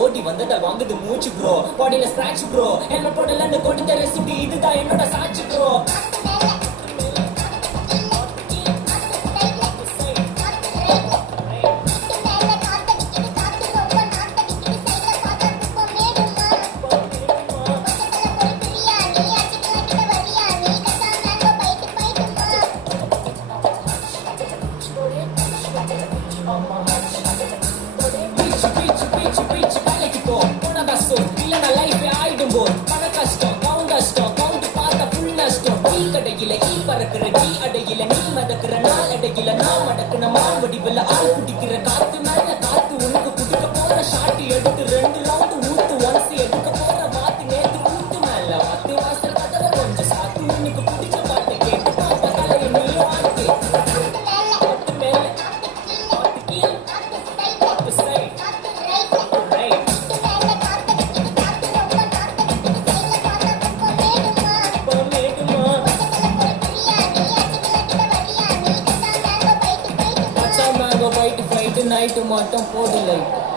ஓடி வந்தத வாங்குது மூச்சு ப்ரோ பாடியில ஸ்கிராட்ச் ப்ரோ ஹெல்மெட் போடலன்னு கொடுத்த ரெசிபி இதுதான் என்னோட சாட்சி ப்ரோ காத்து மேல காத்து உனக்கு குடிக்க போற ஷாட்டி எடுத்து 2 ரவுண்ட் ஊத்து ஒன்ஸ் எடுக்க போற மாத்து நேத்து ஊத்து மேல மாத்து வாசல் கதவை கொஞ்சம் சாத்து உனக்கு பிடிச்ச பாட்டு கேட்டு பாப்பா தலையை நீ வாத்து காத்து மேல காத்து கீழ் காத்து சைட் ரைட் நைட்டு மட்டும் போடு லைட்